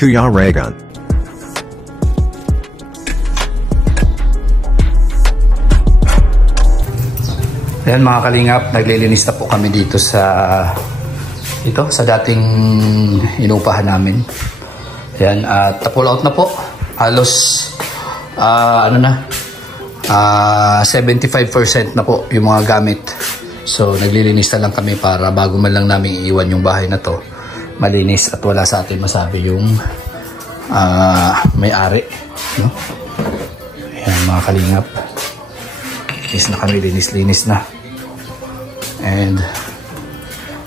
Kuya Raygun. Ayan mga kalingap, naglilinis na po kami dito sa dating inupahan namin. Ayan, at pull out na po. Halos 75% na po yung mga gamit. So naglilinis na lang kami para bago man lang namin iiwan yung bahay na to, malinis at wala sa atin masabi yung may-ari, no? Ayan mga kalingap, linis na kami, linis na, and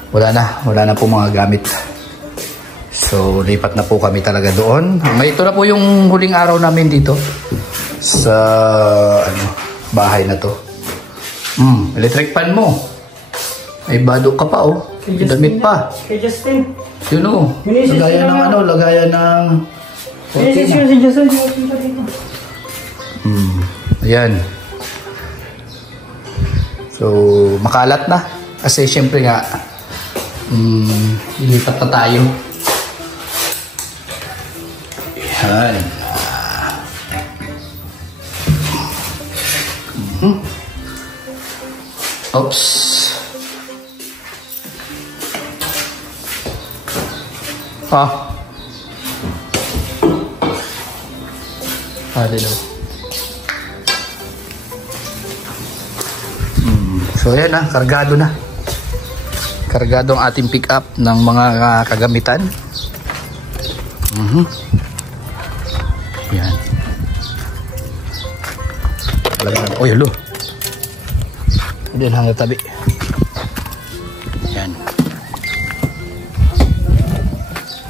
wala na po mga gamit. So lipat na po kami talaga doon. Ito na po yung huling araw namin dito sa bahay na to. Electric fan mo, may bado ka pa, oh. Damit pa. Kay Justin. Yun, oh. Lagayan ng lagayan ng Si Justin. Ayan. So makalat na kasi syempre nga ilipat na tayo. Ayan. Oops. Dito. So ayan na, kargado na. Kargado ang ating pick up ng mga kagamitan. Yan. Oh, yun. Hindi lang ang tabi. Yan.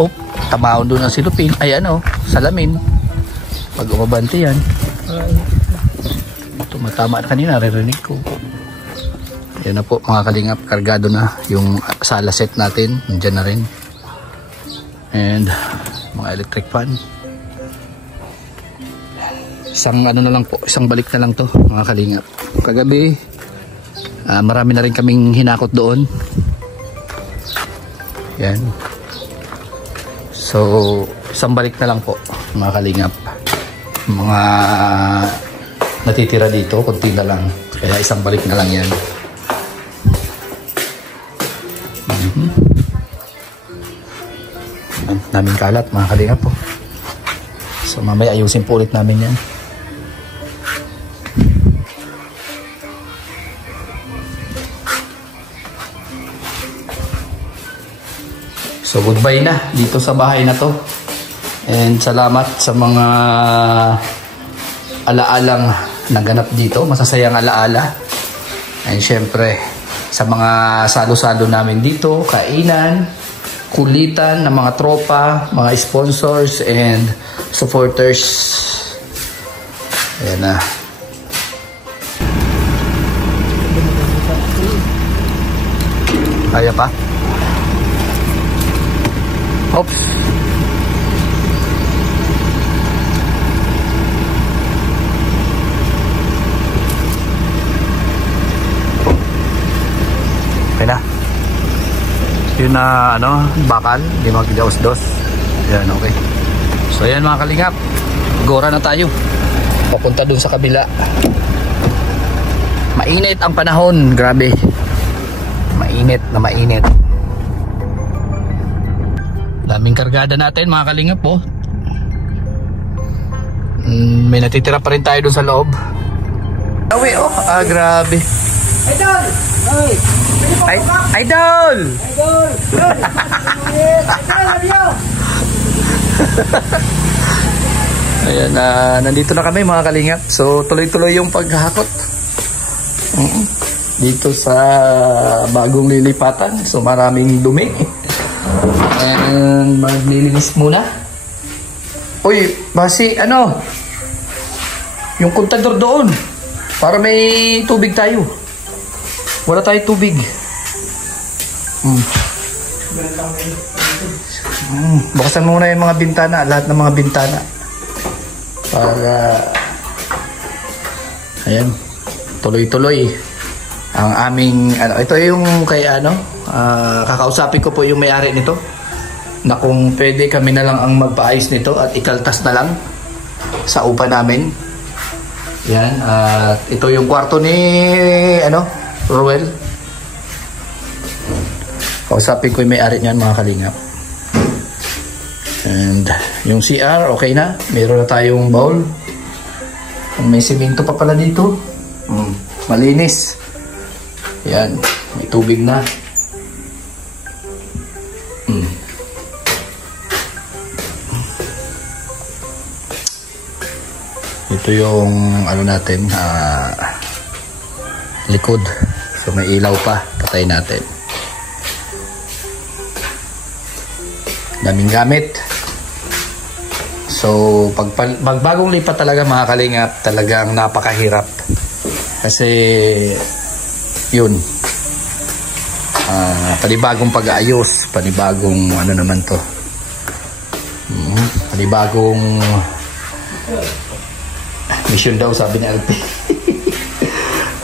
Oh, tamaon doon ang silupin. Ay salamin. Pag umabante yan. Tumatama na kanina, naririnig ko. Yan na po mga kalingap, kargado na yung sala set natin. Nandiyan na rin. And mga electric fan. Isang na lang po, isang balik na lang to mga kalingap. Kagabi marami na rin kaming hinakot doon. Yan. So isang balik na lang po mga kalingap. Mga natitira dito, konti na lang, kaya isang balik na lang yan. Naming kalat mga kalingap po. So mamaya ayusin po ulit namin yan. So goodbye na dito sa bahay na to. And salamat sa mga alaalang naganap dito, masasayang alaala. And syempre sa mga salo-salo namin dito, kainan, kulitan ng mga tropa, mga sponsors and supporters. Ayan na. Kaya pa? Oops. Okay na. Yun na bakal, 5 dos. Yan, okay. So yan mga kalingap, gora na tayo. Papunta dun sa kabila. Mainit ang panahon, grabe. Mainit na mainit. Daming kargada natin mga kalingap po. May natitira pa rin tayo dun sa loob. Awi, grabe. Idol! Idol! Ayan, nandito na kami mga kalingap. So tuloy-tuloy yung paghahakot dito sa bagong lilipatan. So maraming dumi. And maglilinis muna. Uy, basi yung kontador doon, para may tubig tayo. Wala tayo tubig. Buksan muna yung mga bintana, lahat ng mga bintana. Para ayan, tuloy-tuloy ang aming ito yung kay kakausapin ko po yung may-ari nito. na kung pwede kami na lang ang magpaayos nito at ikaltas na lang sa upa namin. Yan, at ito yung kwarto ni Ruel. Kausapin ko yung may-ari niyan, mga kalingap. And yung CR okay na, meron na tayong bowl. May simento pa pala dito. Malinis. Yan, may tubig na. Ito yung natin, likod. So may ilaw pa, patay natin. Daming gamit. So pag bagong lipat talaga, mga kalingap, talagang napakahirap. Kasi yun, panibagong pag-aayos, panibagong naman to, panibagong mission daw, sabi ni Alpi.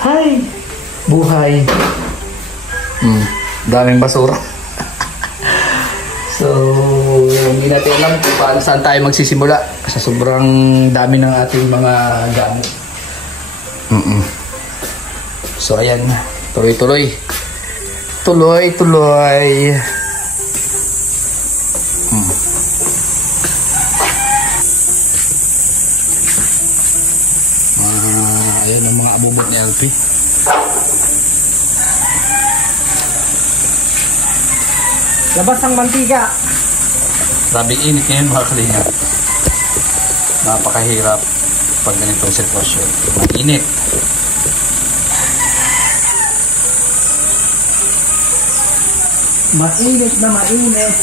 Hi! Buhay! Daming basura. So, hindi natin alam kung saan tayo magsisimula sa sobrang dami ng ating mga gamit. So, ayan. Tuloy-tuloy. Tuloy-tuloy. Ayan ang mga abubot ni Alpi. Labas ang mantika. Grabing init ngayon, mga kalingap. Napakahirap pag ganitong sitwasyon. Mainit. Mainit na mainit.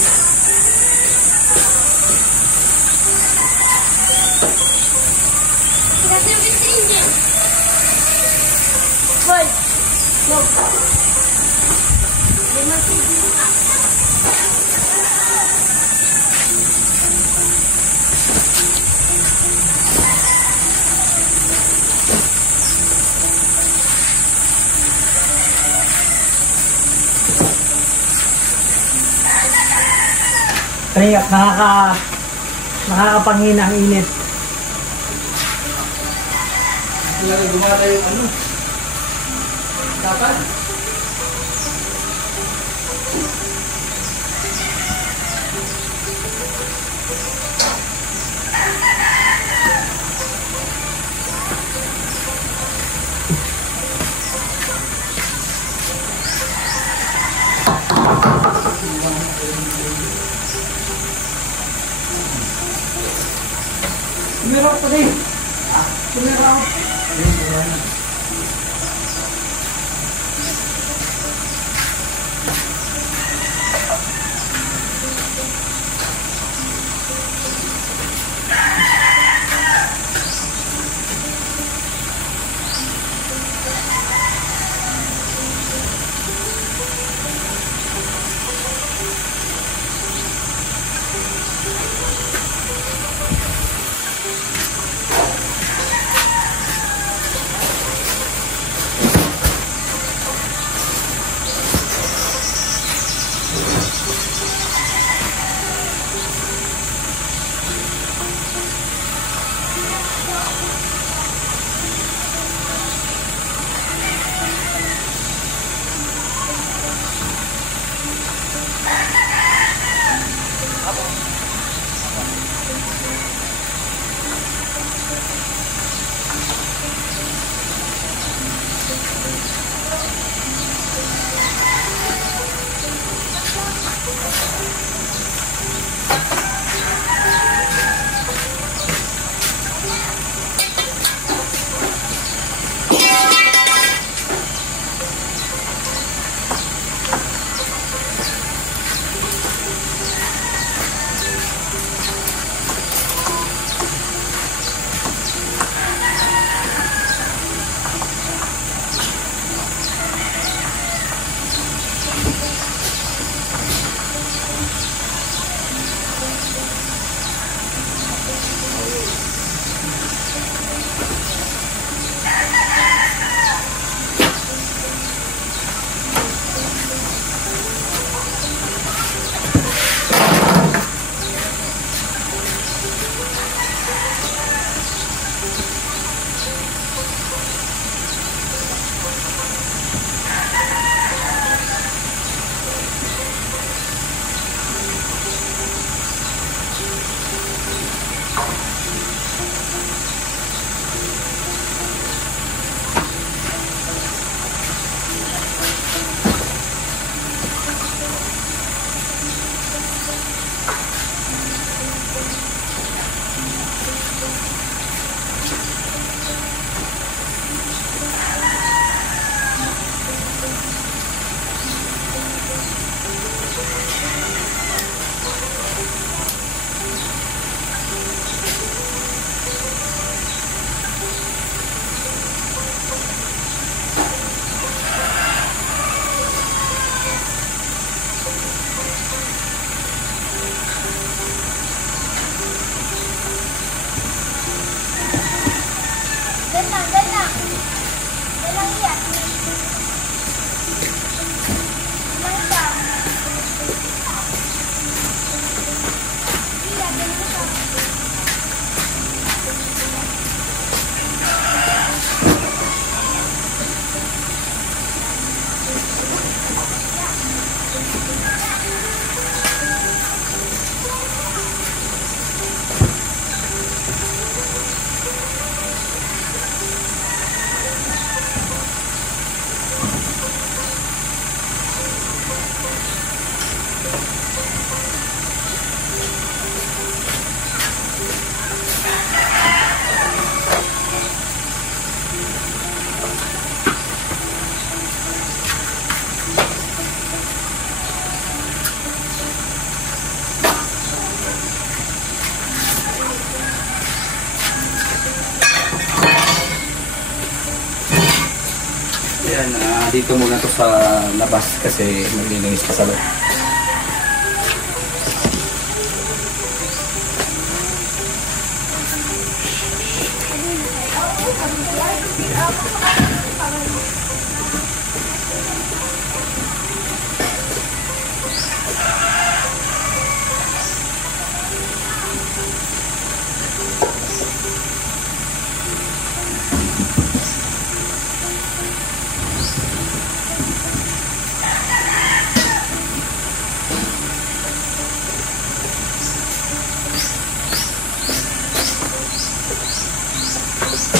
Kaya nakakapangina ang init. Gumata yung dapat. Tumira ko din. Tumira ko. Ayan, dito muna to sa labas kasi maglilinis pa sa loob.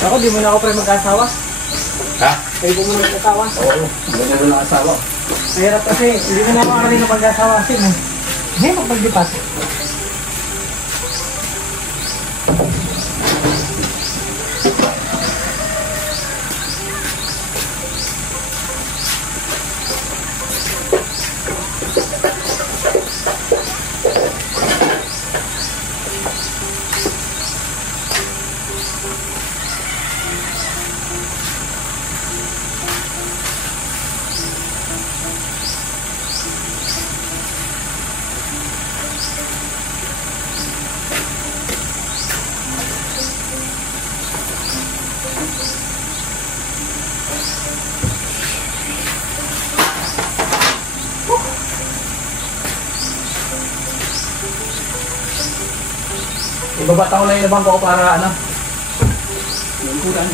Ako, di mo na ako pre mag-asawa. Ha? Kayo po muna mag-asawa. Oo, ganyan mo ng asawa. Mahirap kasi, hindi ko na ako rin na mag-asawa kasi mahirap magdipas. Ibabata ko lang yung labang ko para ano. Yung kulan.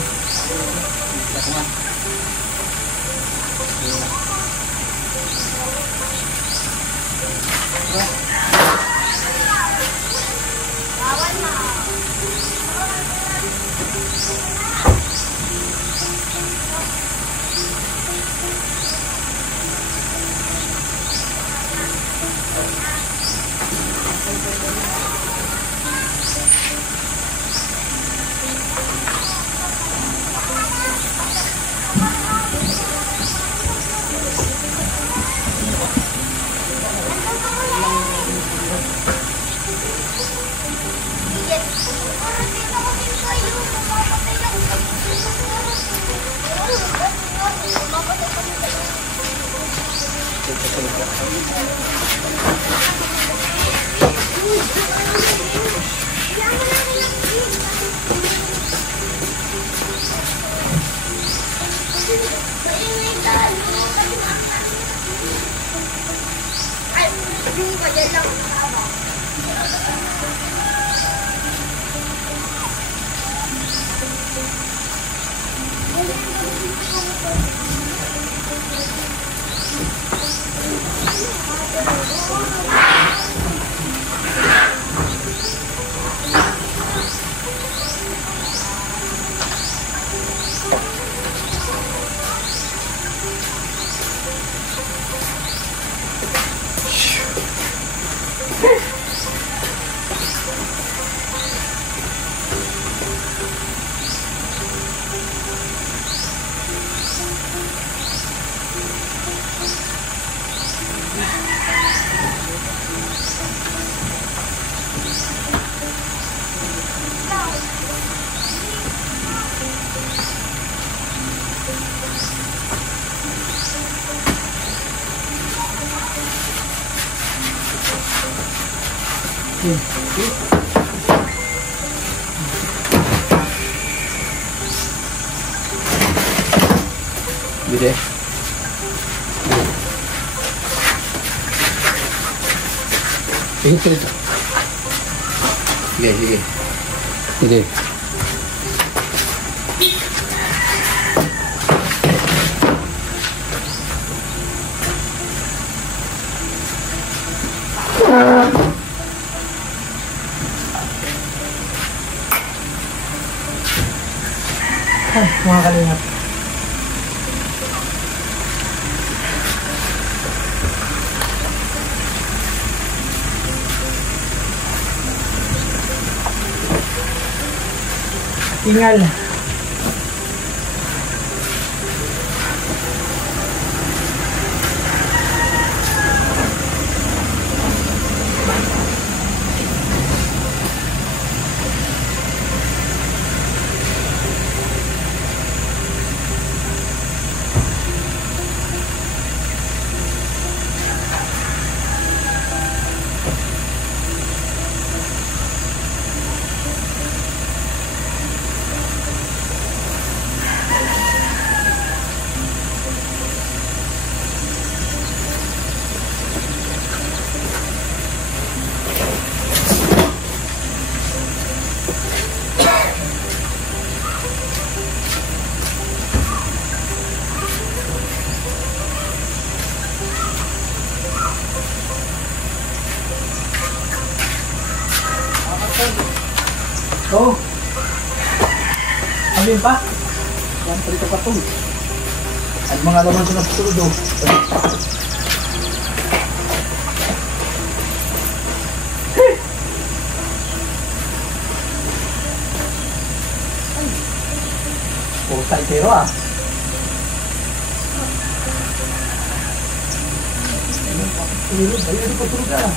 Gede. Sige. Sige. Ay, mga kalingap. Tingal. Oo. Alin pa? Yan, palito pa to. At mga laman ko na sa tulog. Pusay pero ah. Ayun, patulog ka.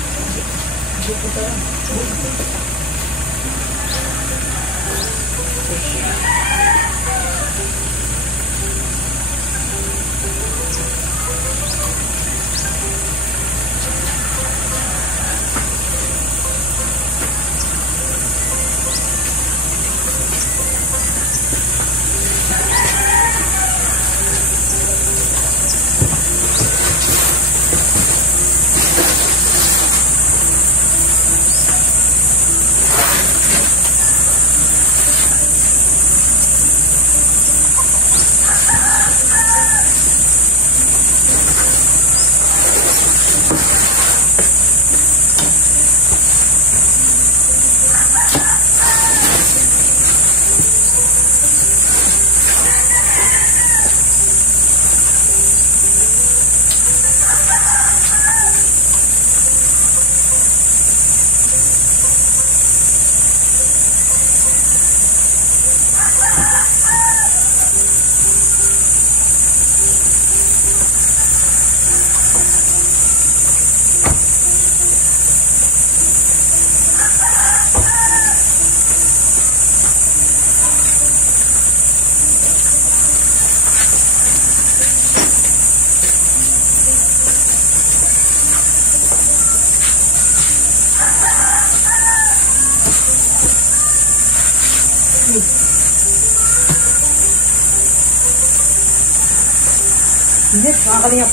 Hindi, makakalingap.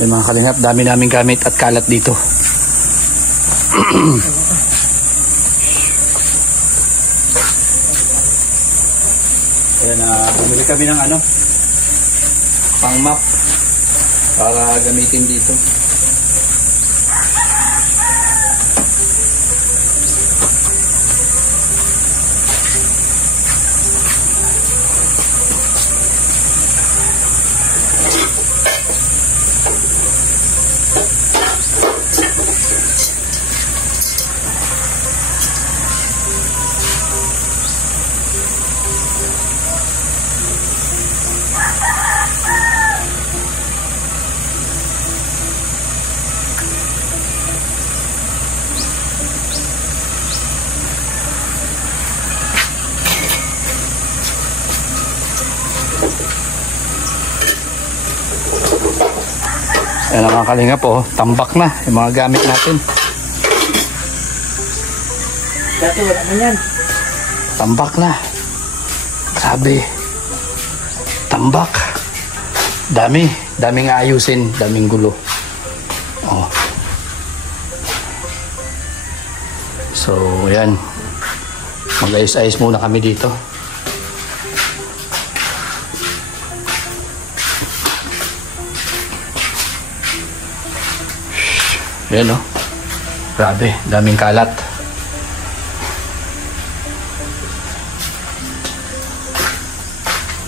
Yung mga kalingap, dami naming gamit at kalat dito. Ayan, bumili kami ng pang map para gamitin dito. Ayan ang kakalinga po, tambak na yung mga gamit natin. Dati wala na yan. Tambak na. Grabe. Tambak. Daming ayusin, daming gulo. Oh. So, ayan. Mag-ayos-ayos muna kami dito. Ayan o. Grabe, daming kalat.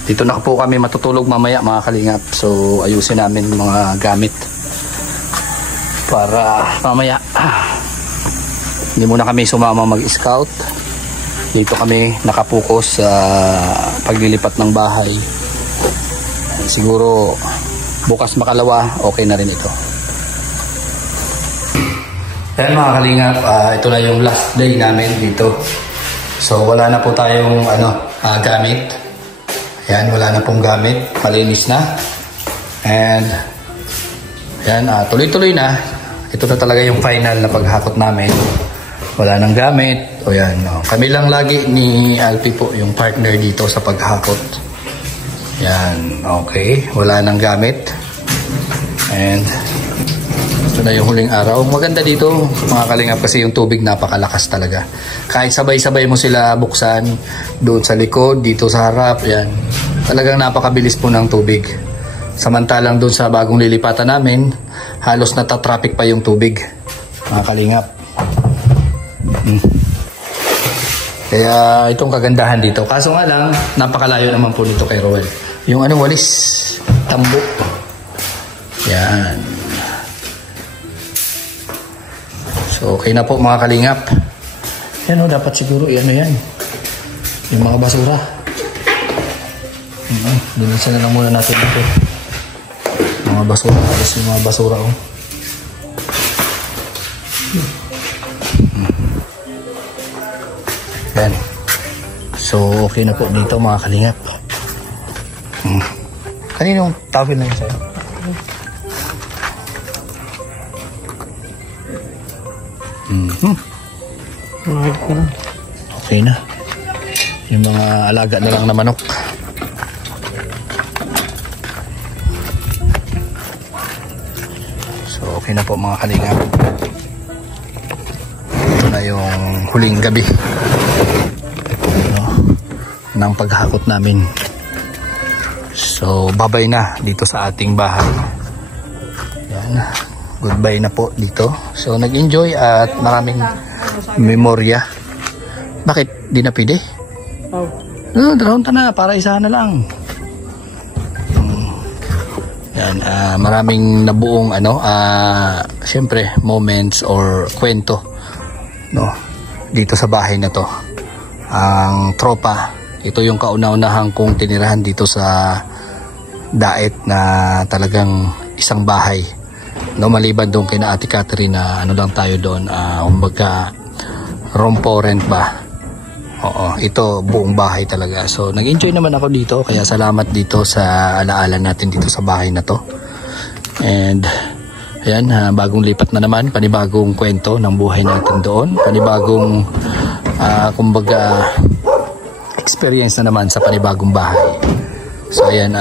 Dito na po kami matutulog mamaya mga kalingap. So ayusin namin mga gamit para mamaya hindi muna kami sumama mag-scout. Dito kami nakapokus sa paglilipat ng bahay. Siguro bukas makalawa okay na rin ito. Ayan mga kalingap, ito na yung last day namin dito. So wala na po tayong gamit. Ayan, wala na pong gamit. Malinis na. And ayan, tuloy-tuloy na. Ito na talaga yung final na paghakot namin. Wala nang gamit. O yan, kami lang lagi ni Alpi po yung partner dito sa paghakot. Yan, okay. Wala nang gamit. And ito Ito na yung huling araw. Maganda dito mga kalingap kasi yung tubig napakalakas talaga. Kahit sabay-sabay mo sila buksan doon sa likod, dito sa harap, yan. Talagang napakabilis po ng tubig. Samantalang doon sa bagong lilipatan namin, halos natatraffic pa yung tubig mga kalingap. Kaya itong kagandahan dito. Kaso nga lang, napakalayo naman po nito kay Roel. Yung walis, tambo. Yan. So, okay na po mga kalingap. Yan dapat siguro, yan. Yung mga basura. Linisan na lang muna natin ito. Mga basura, alis yung mga basura. Yan. So, okay na po dito mga kalingap. Kaninong tawag na yun sa'yo? Okay na. Yung mga alaga na lang na manok. So, okay na po mga kalingap. Ito na yung huling gabi ng paghakot namin. So, babay na dito sa ating bahay. Yan. Goodbye na po dito. So, nag-enjoy at maraming memorya. Bakit? Di na pwede? Dalawang na. Para isahan na lang. Yan. Maraming nabuong siyempre, moments or kwento dito sa bahay na to. Ang tropa. Ito yung kauna-unahang kong tinirahan dito sa Daet na talagang isang bahay. Maliban doon kina Ate Catherine na lang tayo doon, kumbaga room for rent ba. Oo, ito buong bahay talaga. So nag-enjoy naman ako dito, kaya salamat dito sa alaala natin dito sa bahay na to. And ayan, bagong lipat na naman, panibagong kwento ng buhay natin doon, panibagong kumbaga experience na naman sa panibagong bahay. So ayan,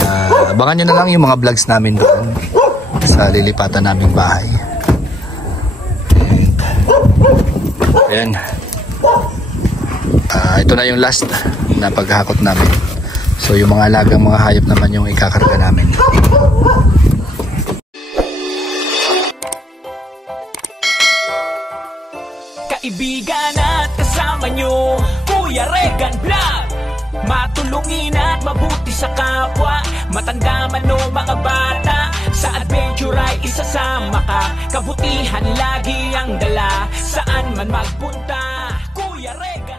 abangan nyo na lang yung mga vlogs namin doon sa lilipatan naming bahay. And ayan, ito na yung last na paghakot namin. So yung mga alagang mga hayop naman yung ikakarga namin. Kaibigan at kasama nyo, Kuya Regan Vlog. Matulungin at mabuti sa kapwa, matanda man o mga bata. Sa adventure ay isasama ka, kabutihan lagi ang dala. Saan man magpunta, Kuya Regan.